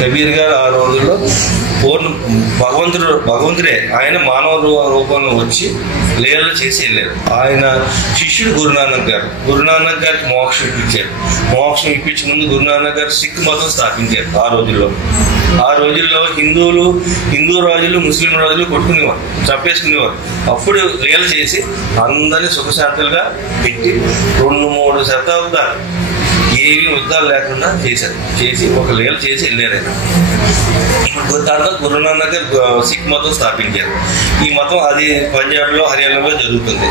కబీర్ గారు ఆ రోజుల్లో భగవంతుడే ఆయన మానవ రూపంలో వచ్చి లీలలు చేసి వెళ్ళారు. ఆయన శిష్యుడు గురునానక్ గారికి మోక్షం ఇప్పించారు. మోక్షం ఇప్పించే ముందు గురునానక్ గారు సిక్ మతం స్థాపించారు. ఆ రోజుల్లో హిందూ రాజులు ముస్లిం రాజులు కొట్టుకునేవారు, చంపేసుకునేవారు. అప్పుడు లీల చేసి అందరినీ సుఖశాంతులుగా పెట్టి 2-3 శతాబ్దాలు ఏవి యుద్ధాలు లేకుండా చేసి ఒక లీల చేసి వెళ్ళారు ఆయన. ఇప్పుడు దాంట్లో గురునానక్ సిక్ మతం స్థాపించారు. ఈ మతం అది పంజాబ్లో హర్యానాలో జరుగుతుంది.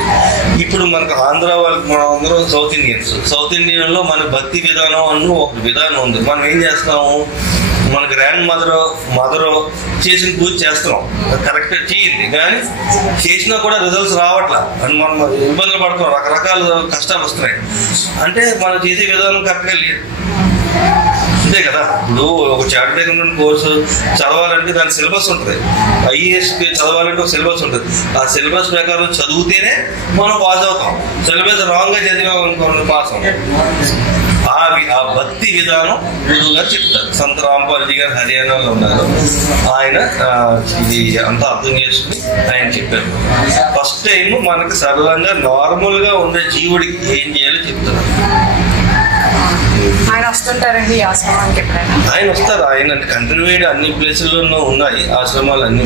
ఇప్పుడు మనకు ఆంధ్ర వాళ్ళకి మనం అందరం సౌత్ ఇండియన్లో మన భక్తి విధానం అన్న ఒక విధానం ఉంది. మనం ఏం చేస్తాము, మన గ్రాండ్ మదర్ చేసిన పూజ చేస్తున్నాం, కరెక్ట్ చేయింది, కానీ చేసినా కూడా రిజల్ట్స్ రావట్లా అని మనం ఇబ్బందులు పడుతున్నాం, రకరకాల కష్టాలు వస్తున్నాయి. అంటే మనం చేసే విధానం కరెక్ట్గా లేదు, అంతే కదా. ఇప్పుడు ఒక చార్టెడ్ అకౌంటెంట్ కోర్సు చదవాలంటే దాని సిలబస్ ఉంటుంది. IAS చదవాలంటే ఒక సిలబస్ ఉంటుంది. ఆ సిలబస్ ప్రకారం చదివితేనే మనం పాస్ అవుతాం. సిలబస్ రాంగ్గా చదివామనుకోండి పాస్ అవుతాం. ఆ భక్తి విధానం గురువుగా చెప్తారు. సంత రాంపాల్జీ గారు హర్యానాలో ఉన్నారు. ఆయన ఇది అంతా అర్థం చేసుకుని ఆయన చెప్పారు. ఫస్ట్ టైం మనకు సరళంగా నార్మల్ గా ఉండే జీవుడికి ఏం చేయాలో చెప్తున్నారు. ఆయన వస్తుంటారండి ఆశ్రమానికి ఎప్పుడైనా? ఆయన వస్తారు. ఆయన కంటిన్యూడ్ అన్ని ప్లేసుల్లోనూ ఉన్నాయి ఆశ్రమాలు అన్ని.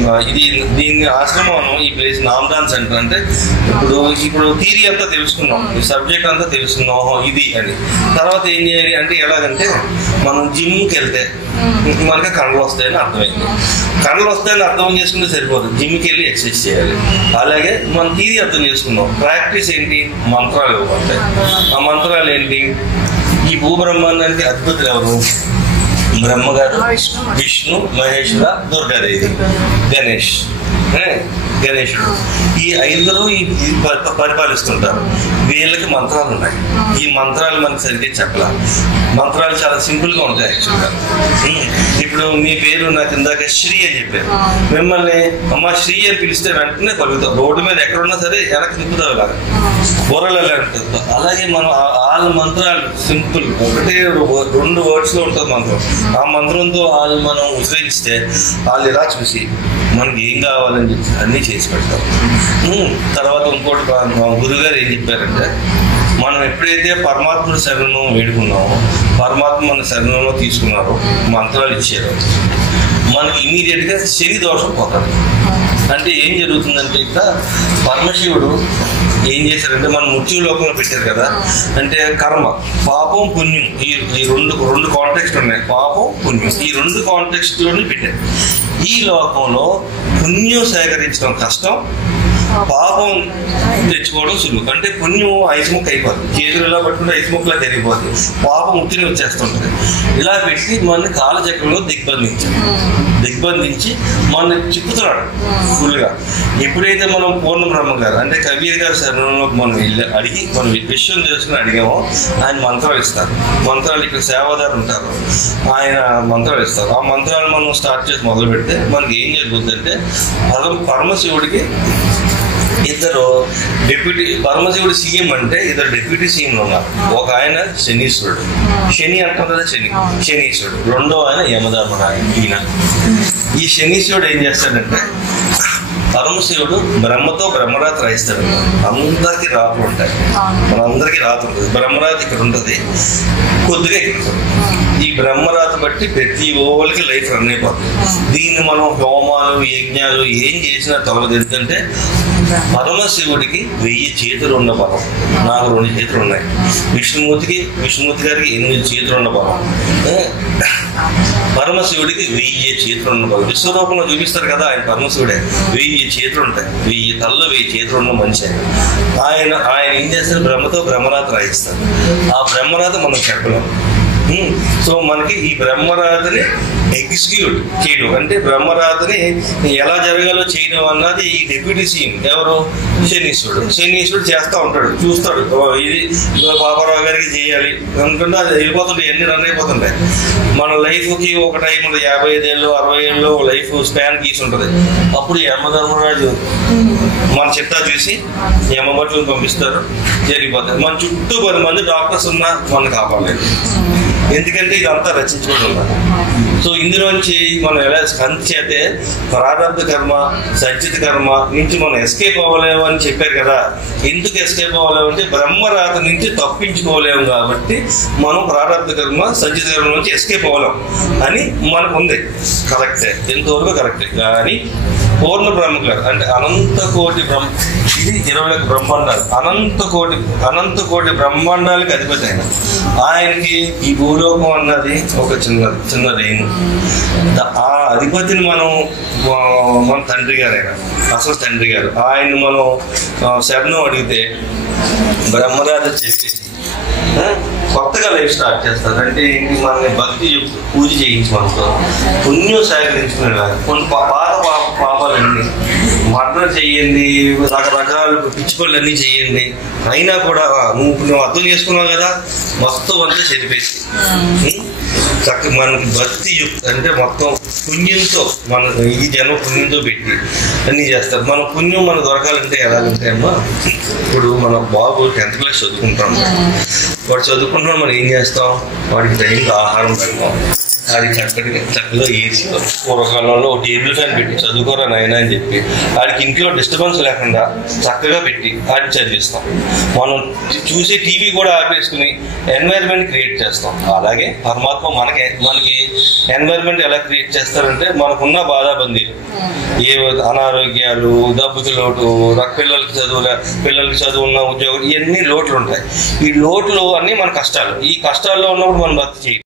దీని ఆశ్రమం ఈ ప్లేస్ నామ్దాన్ సెంటర్. అంటే ఇప్పుడు థియరీ అంతా తెలుసుకున్నాం, ఈ సబ్జెక్ట్ అంతా తెలుసుకున్నాం ఇది అని. తర్వాత ఏం చేయాలి అంటే, ఎలాగంటే మనం జిమ్కి వెళ్తే మనకి కండలు వస్తాయని అర్థమైంది. కండలు వస్తాయని అర్థం చేసుకుంటే సరిపోదు, జిమ్కి వెళ్ళి ఎక్సర్సైజ్ చేయాలి. అలాగే మనం థియరీ అర్థం చేసుకున్నాం. ప్రాక్టీస్ ఏంటి, మంత్రాలు ఇవ్వబడతాయి. ఆ మంత్రాలు ఏంటి, ఈ భూబ్రహ్మాండానికి అద్భుతులు ఎవరు? బ్రహ్మగారు, విష్ణు, మహేశ్వర, దుర్గాదేవి, గణేశుడు. ఈ 5 పరిపాలిస్తుంటారు. వీళ్ళకి మంత్రాలు ఉన్నాయి. ఈ మంత్రాలు మనకి సరిగ్గా చెప్పాల. మంత్రాలు చాలా సింపుల్ గా ఉంటాయి యాక్చువల్గా. ఇప్పుడు మీ పేరు నాకు ఇందాక శ్రీ అని చెప్పారు. మిమ్మల్ని అమ్మ శ్రీ అని పిలిస్తే వెంటనే పలుకుతాం. రోడ్డు మీద ఎక్కడున్నా సరే వెనక్కి తిప్పుతావు, ఇలాగా బొర్రలు తిప్పుతాం. అలాగే మనం వాళ్ళ మంత్రాలు సింపుల్, 1-2 వర్డ్స్ లో ఉంటుంది మంత్రం. ఆ మంత్రంతో వాళ్ళు మనం ఉచ్చరిస్తే వాళ్ళు ఇలా చూసి మనకి ఏం కావాలని చెప్పి అన్నీ చేసి పెడతారు. తర్వాత ఇంకోటి గురుగారు ఏం చెప్పారంటే, మనం ఎప్పుడైతే పరమాత్ముడు శరణం వేడుకున్నామో, పరమాత్మ మన శరణంలో తీసుకున్నారో, మంత్రాలు ఇచ్చారో, మనకి ఇమీడియట్ గా శని దోషం పోతాడు. అంటే ఏం జరుగుతుందంటే, ఇక్కడ పరమశివుడు ఏం చేశారంటే, మన మృత్యులోకంలో పెట్టారు కదా. అంటే కర్మ, పాపం, పుణ్యం, ఈ రెండు కాంటెక్స్ట్ ఉన్నాయి. పాపం, పుణ్యం, ఈ 2 కాంటెక్స్ట్ లోనే పెట్టారు. ఈ లోకంలో పుణ్యం సేకరించడం కష్టం, పాపం తెచ్చుకోవడం సులువు. అంటే పుణ్యం ఐస్ ముక్క అయిపోతుంది, చేతులు ఇలా పట్టుకుంటే ఐస్ ముక్కలా జరిగిపోతుంది, పాపం ముక్తిని వచ్చేస్తుంటుంది. ఇలా పెట్టి మన కాలచక్రంలో దిగ్బంధించి మన చిక్కుతున్నాడు ఫుల్గా. ఎప్పుడైతే మనం పూర్ణ బ్రహ్మ గారు అంటే కబీర్ గారి శరణంలోకి మనం అడిగి మనం విషయం తెలుసుకుని అడిగామో, ఆయన మంత్రాలు ఇస్తారు. మంత్రాలు ఇక్కడ సేవాదారు ఉంటారు, ఆయన మంత్రాలు ఇస్తారు. ఆ మంత్రాలు మనం స్టార్ట్ చేసి మొదలు పెడితే మనకి ఏం జరుగుతుందంటే, పరమశివుడికి ఇద్దరు డిప్యూటీ, పరమశివుడు సీఎం అంటే 2 డిప్యూటీ సీఎంలు ఉన్నారు. ఒక ఆయన శనీశ్వరుడు, శని అంటాం కదా, శనీశ్వరుడు. రెండో ఆయన యమధర్మరాజు. ఈ శనీశ్వరుడు ఏం చేస్తాడంటే, పరమశివుడు బ్రహ్మతో బ్రహ్మరాత్రి రాయిస్తాడు. అందరికీ రాత్రులు ఉంటాయి, మనందరికీ రాత్రి ఉంటుంది. బ్రహ్మరాత్రి ఇక్కడ ఉంటుంది, కొద్దిగా ఇక్కడ ఉంటుంది. ఈ బ్రహ్మరాత్రి బట్టి ప్రతి ఓళ్ళకి లైఫ్ రన్ అయిపోతుంది. దీన్ని మనం హోమాలు, యజ్ఞాలు ఏం చేసినా తొలగదు. ఎందుకంటే పరమశివుడికి 1000 చేతులు ఉన్న బలం, నాకు 2 చేతులు ఉన్నాయి. విష్ణుమూర్తి గారికి 8 చేతులు ఉన్న బలం, పరమశివుడికి 1000 చేతులు ఉన్న బలం. విశ్వరూపంలో చూపిస్తారు కదా ఆయన పరమశివుడే. 1000 చేతులు ఉంటాయి, 1000 తల్ల 1000 చేతులు ఉన్న మనిషి ఆయన. ఆయన ఏం చేస్తారు, బ్రహ్మతో బ్రహ్మరాత్రి రాయిస్తారు. ఆ బ్రహ్మరాత్రి మనం చెప్పలేము. సో మనకి ఈ బ్రహ్మరాత్రిని ఎగ్జిక్యూట్ చేయడం అంటే బ్రహ్మరాతని ఎలా జరగాలో చేయడం అన్నది ఈ డెప్యూటీ సీఎం ఎవరు శనీశ్వరుడు చేస్తూ ఉంటాడు, చూస్తాడు ఇది బాబారావు గారికి చేయాలి అనుకుంటే అది వెళ్ళిపోతుంటాయి, ఎన్ని రన్ అయిపోతుంటాయి. మన లైఫ్కి ఒక టైం ఉంటుంది, 55 ఏళ్ళు 60 ఏళ్ళు లైఫ్ స్పాన్ గీసి ఉంటుంది. అప్పుడు యమధర్మరాజు మన చిట్టా చూసి యమభటులను పంపిస్తారు, జరిగిపోతాయి. మన చుట్టూ 10 మంది డాక్టర్స్ ఉన్నా మనం కాపాడలేదు, ఎందుకంటే ఇదంతా రచించుకొని ఉన్నారు. సో ఇందులోంచి మనం ఎలా అంచేతే ప్రారంభ కర్మ సంచిత కర్మ నుంచి మనం ఎస్కేప్ అవ్వలేము అని చెప్పారు కదా. ఎందుకు ఎస్కేప్ అవ్వలేము అంటే బ్రహ్మరాత నుంచి తప్పించుకోలేము కాబట్టి మనం ప్రారంభ కర్మ సంచిత కర్మ నుంచి ఎస్కేప్ అవ్వలేం అని మనకు ఉంది. కరెక్టే, ఎంతవరకు కరెక్టే. కానీ పూర్ణ బ్రహ్మగారు అంటే అనంత కోటి ఇది 21 బ్రహ్మాండాలు, అనంత కోటి బ్రహ్మాండాలకి అధిపతి ఆయనకి ఈ భూలోకం అన్నది ఒక చిన్న రేణు. ఆ అధిపతిని మన తండ్రి గారు, అసలు తండ్రి గారు ఆయన్ని మనం శరణం అడిగితే బ్రహ్మరాజ చెప్పేసి కొత్తగా లైఫ్ స్టార్ట్ చేస్తారు. అంటే ఏంటి, మనల్ని భక్తి పూజ చేయించి మనతో పుణ్యం సేకరించుకునేలాగా కొన్ని పాత పాపాలన్నీ మర్డర్ చెయ్యండి, రకరకాల పిచ్చి పనులన్నీ చెయ్యండి, అయినా కూడా నువ్వు అర్థం చేసుకున్నావు కదా మొత్తం అంతా చెరిపేసి చక్కగా మనకి భక్తి అంటే మొత్తం పుణ్యంతో మన ఈ జన్మ పుణ్యంతో పెట్టి అన్నీ చేస్తారు. మన పుణ్యం మనకు దొరకాలంటే ఎలాగంటే అమ్మా, ఇప్పుడు మన బాబు 10th క్లాస్ చదువుకుంటాం, వాడు చదువుకుంటున్నాం, మనం ఏం చేస్తాం, వాడికి టైంకి ఆహారం పెడతాం, అది చక్కగా ఏసీ పూర్వకాలంలో ఒక టేబుల్ ఫ్యాన్ పెట్టి చదువుకోరా నాయన అని చెప్పి వాడికి ఇంట్లో డిస్టర్బెన్స్ లేకుండా చక్కగా పెట్టి వాడిని చదివిస్తాం. మనం చూసే టీవీ కూడా ఆపేసుకుని ఎన్వైర్న్మెంట్ క్రియేట్ చేస్తాం. అలాగే పరమాత్మ మనకి ఎన్వైర్న్మెంట్ ఎలా క్రియేట్ చేస్తారంటే మనకున్న బాధాబందీలు, ఏ అనారోగ్యాలు, డబ్బుకి లోటు, పిల్లలకి చదువున్న ఉద్యోగం, ఇవన్నీ లోట్లు ఉంటాయి. ఈ లోట్లు అన్నీ మన కష్టాలు. ఈ కష్టాల్లో ఉన్నప్పుడు మనం భక్తి చేయాలి.